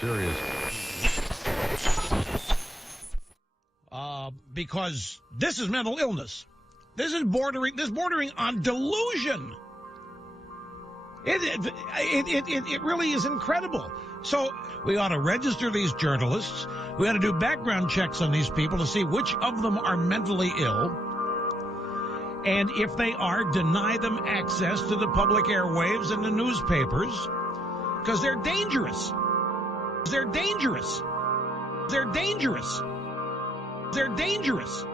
serious. Because this is mental illness. This is bordering on delusion. It really is incredible. So we ought to register these journalists. We ought to do background checks on these people to see which of them are mentally ill. And if they are, deny them access to the public airwaves and the newspapers. Because they're dangerous. They're dangerous. They're dangerous. They're dangerous.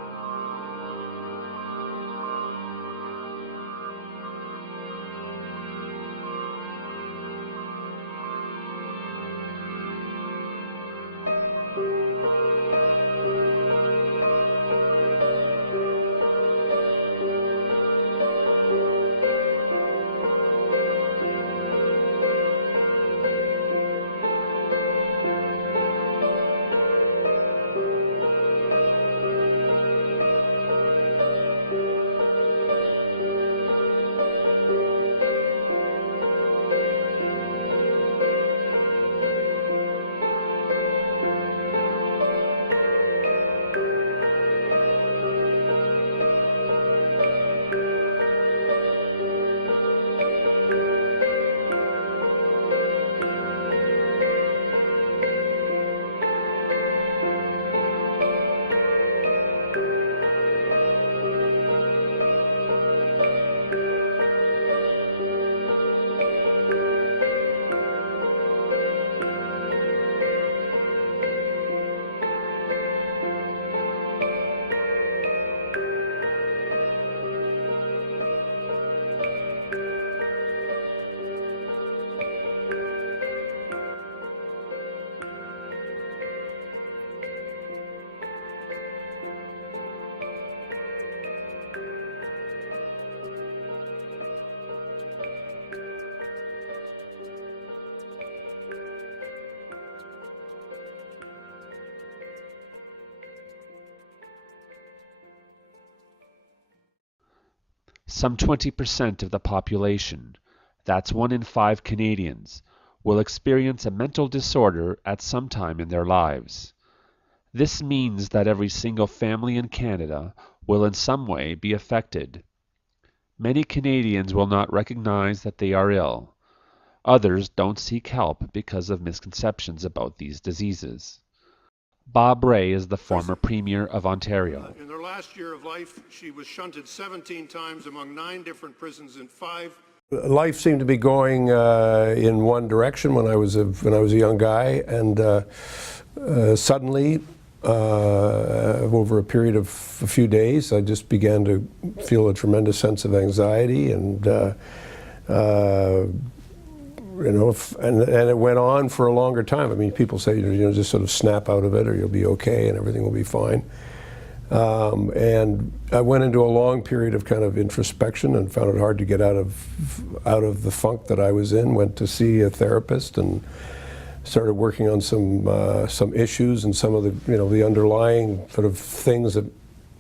Some 20% of the population, that's 1 in 5 Canadians, will experience a mental disorder at some time in their lives. This means that every single family in Canada will in some way be affected. Many Canadians will not recognize that they are ill. Others don't seek help because of misconceptions about these diseases. Bob Rae is the former Premier of Ontario. In her last year of life, she was shunted 17 times among 9 different prisons in 5. Life seemed to be going in one direction when I was a young guy, and suddenly, over a period of a few days, I just began to feel a tremendous sense of anxiety, and and it went on for a longer time. I mean, people say, just sort of snap out of it, or you'll be okay, and everything will be fine. And I went into a long period of kind of introspection and found it hard to get out of the funk that I was in. Went to see a therapist and started working on some issues and some of the underlying sort of things that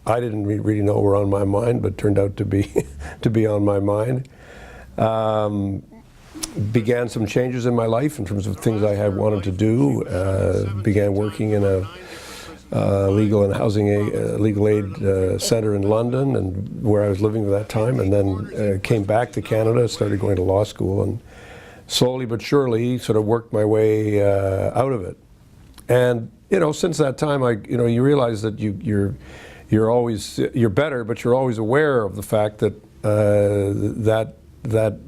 I didn't really know were on my mind, but turned out to be on my mind. Began some changes in my life in terms of things I had wanted to do. Began working in a legal aid center in London, and where I was living at that time, and then came back to Canada, started going to law school, and slowly but surely sort of worked my way out of it. And since that time, you realize that you're better, but you're always aware of the fact that that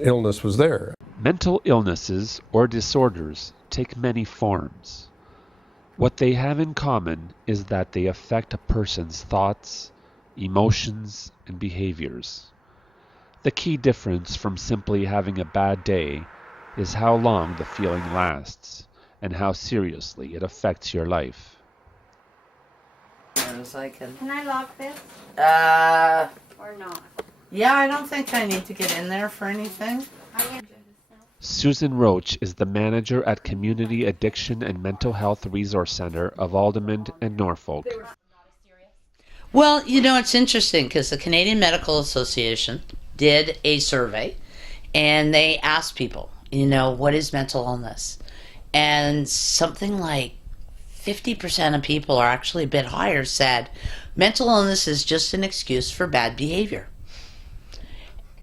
illness was there. Mental illnesses or disorders take many forms. What they have in common is that they affect a person's thoughts, emotions, and behaviors. The key difference from simply having a bad day is how long the feeling lasts and how seriously it affects your life. Can I lock this? Or not? Yeah, I don't think I need to get in there for anything. Susan Roach is the manager at Community Addiction and Mental Health Resource Center of Aldermont and Norfolk. Well, it's interesting because the Canadian Medical Association did a survey and they asked people, what is mental illness? And something like 50% of people, are actually a bit higher, said mental illness is just an excuse for bad behavior.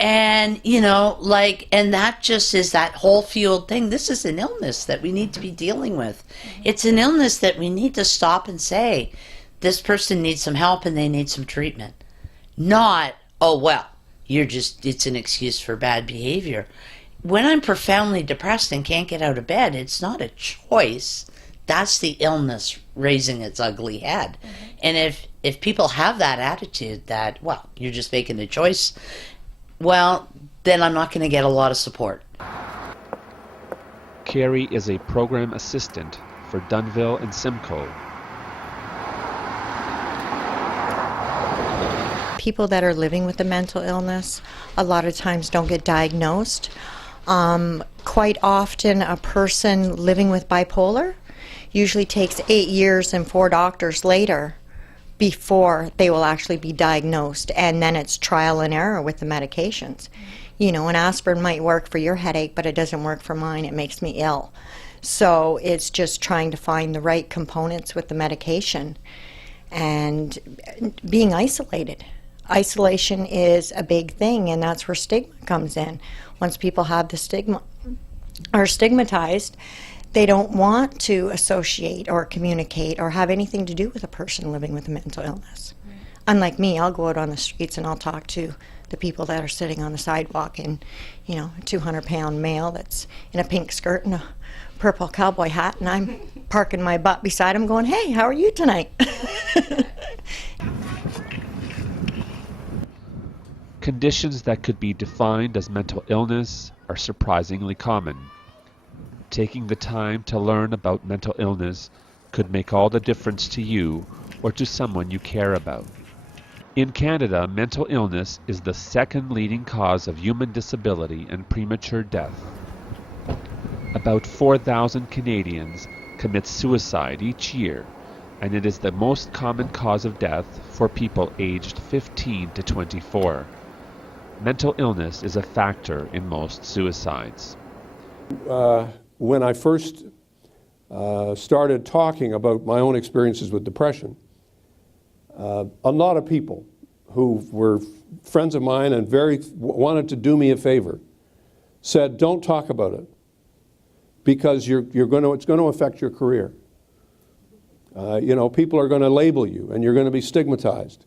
And, and that just is that whole fueled thing. This is an illness that we need to be dealing with. It's an illness that we need to stop and say, this person needs some help and they need some treatment. Not, oh, well, it's an excuse for bad behavior. When I'm profoundly depressed and can't get out of bed, it's not a choice. That's the illness raising its ugly head. And if people have that attitude that, well, you're just making a choice, well, then I'm not going to get a lot of support. Carrie is a program assistant for Dunville and Simcoe. People that are living with a mental illness a lot of times don't get diagnosed. Quite often a person living with bipolar usually takes 8 years and 4 doctors later before they will actually be diagnosed, and then it's trial and error with the medications. An aspirin might work for your headache, but it doesn't work for mine. It makes me ill. So it's just trying to find the right components with the medication and being isolated. Isolation is a big thing, and that's where stigma comes in. Once people have the stigma, are stigmatized, they don't want to associate or communicate or have anything to do with a person living with a mental illness. Unlike me, I'll go out on the streets and I'll talk to the people that are sitting on the sidewalk in, a 200-pound male that's in a pink skirt and a purple cowboy hat, and I'm parking my butt beside him going, hey, how are you tonight? Conditions that could be defined as mental illness are surprisingly common. Taking the time to learn about mental illness could make all the difference to you or to someone you care about. In Canada, mental illness is the second leading cause of human disability and premature death. About 4,000 Canadians commit suicide each year, and it is the most common cause of death for people aged 15 to 24. Mental illness is a factor in most suicides. When I first started talking about my own experiences with depression, a lot of people who were friends of mine and wanted to do me a favor said, don't talk about it because it's going to affect your career. People are going to label you and you're going to be stigmatized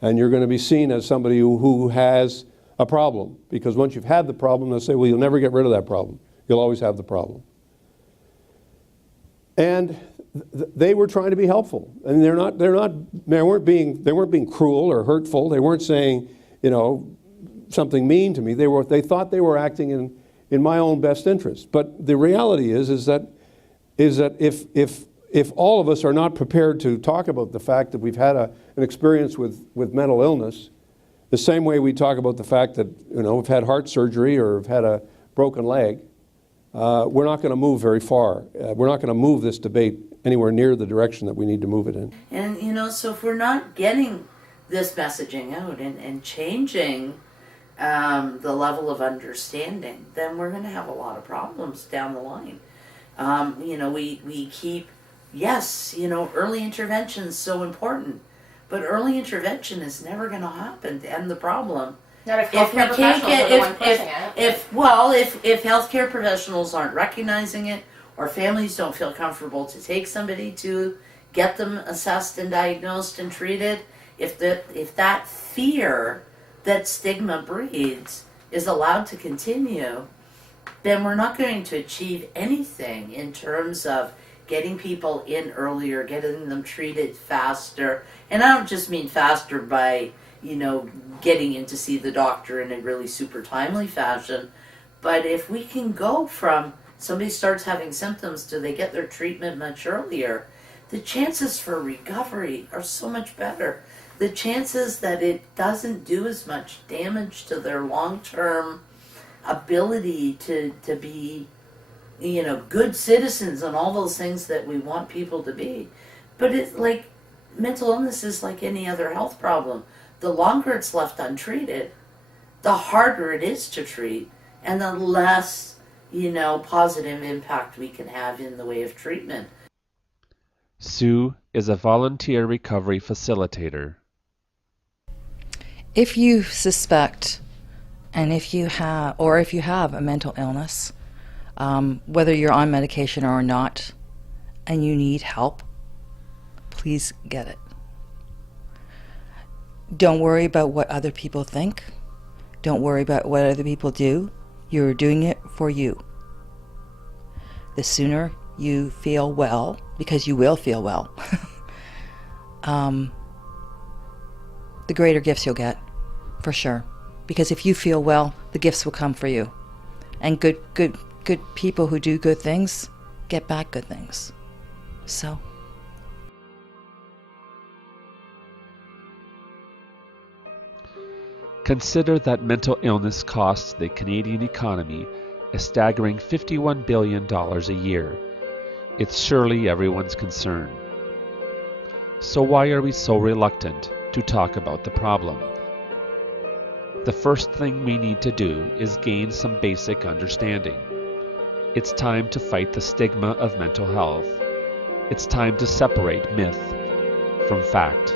and you're going to be seen as somebody who has a problem, because once you've had the problem, they'll say, well, you'll never get rid of that problem. You'll always have the problem. And they were trying to be helpful, and they weren't being cruel or hurtful. They weren't saying, something mean to me. They thought they were acting in my own best interest. But the reality is that if all of us are not prepared to talk about the fact that we've had an experience with mental illness, the same way we talk about the fact that we've had heart surgery or have had a broken leg, we're not going to move very far. We're not going to move this debate anywhere near the direction that we need to move it in. And, so if we're not getting this messaging out and changing the level of understanding, then we're going to have a lot of problems down the line. We keep, early intervention is so important, but early intervention is never going to happen to end the problem. Not if healthcare professionals are the one pushing it. If healthcare professionals aren't recognizing it, or families don't feel comfortable to take somebody to get them assessed and diagnosed and treated, if that fear that stigma breeds is allowed to continue, then we're not going to achieve anything in terms of getting people in earlier, getting them treated faster. And I don't just mean faster by, getting in to see the doctor in a really super timely fashion. But if we can go from somebody starts having symptoms to they get their treatment much earlier, the chances for recovery are so much better. The chances that it doesn't do as much damage to their long-term ability to be, good citizens and all those things that we want people to be. But it's like mental illness is like any other health problem. The longer it's left untreated, the harder it is to treat, and the less, positive impact we can have in the way of treatment. Sue is a volunteer recovery facilitator. If you suspect and if you have a mental illness, whether you're on medication or not, and you need help, please get it. Don't worry about what other people think. Don't worry about what other people do. You're doing it for you. The sooner you feel well, because you will feel well, the greater gifts you'll get, for sure. Because if you feel well, the gifts will come for you. And good people who do good things get back good things. So. Consider that mental illness costs the Canadian economy a staggering $51 billion a year. It's surely everyone's concern. So why are we so reluctant to talk about the problem? The first thing we need to do is gain some basic understanding. It's time to fight the stigma of mental health. It's time to separate myth from fact.